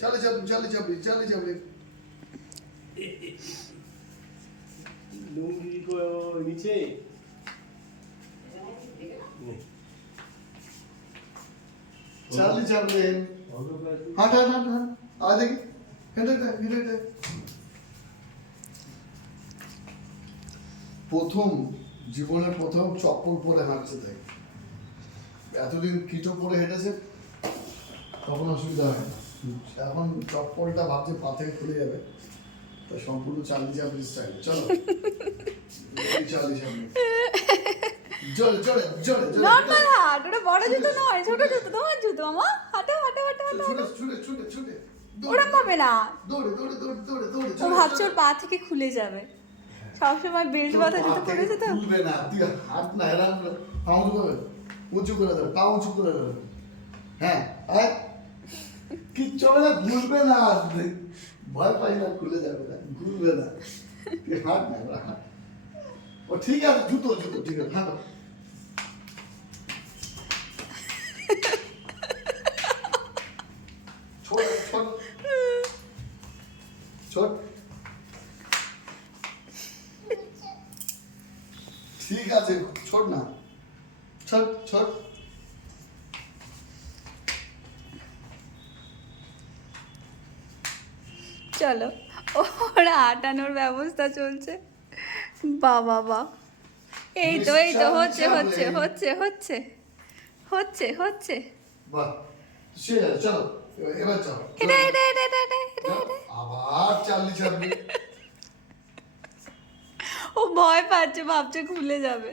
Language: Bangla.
চালে চাপলি লুঙ্গি নিচে চালে চাপলেন হাঁট আর দেখি হেঁটে জীবনের প্রথম চপ্পল পরে হাঁটছে তাই এতদিন কিটো পরে হেঁটেছে তখন অসুবিধা হয় না এখন চপ্পলটা ভাবছে পা থেকে খুলে যাবে তো সম্পূর্ণ চার্লি চ্যাপলিন স্টাইল চলো চার্লি চ্যাপলিন জোরে নরমাল হাঁট, ওটা বড় জুতো নয়, ছোট জুতো, তোমার জুতো মামা। হাঁটো ছুটে ওরকম ভাবে না, দৌড়ে ও ভাবছে ওর পা থেকে খুলে যাবে। সবসময় বেল্ট বাঁধা জুতো পরেছে তো। খুলবে না, তুই হাত না এরকম পা উঁচু করে দেবে, পা উঁচু করে দেবে। হ্যাঁ কিচ্ছু হবে না, ঘুরবে না, ভয় পাই না, খুলে যাবে না, ঘুরবে না, তুই হাঁট না, এবার হাঁট। ও ঠিক আছে, জুতো ঠিক আছে, হাঁটো। ছোট ঠিক আছে, ছোট না, ছোট চলো, ওরা আটানোর ব্যবস্থা চলছে। বাবা এই তো হচ্ছে। বাহ, চলো এবার চলো, এটা আবার চার্লি ও ভয় পাচ্ছে, ভাবছে খুলে যাবে।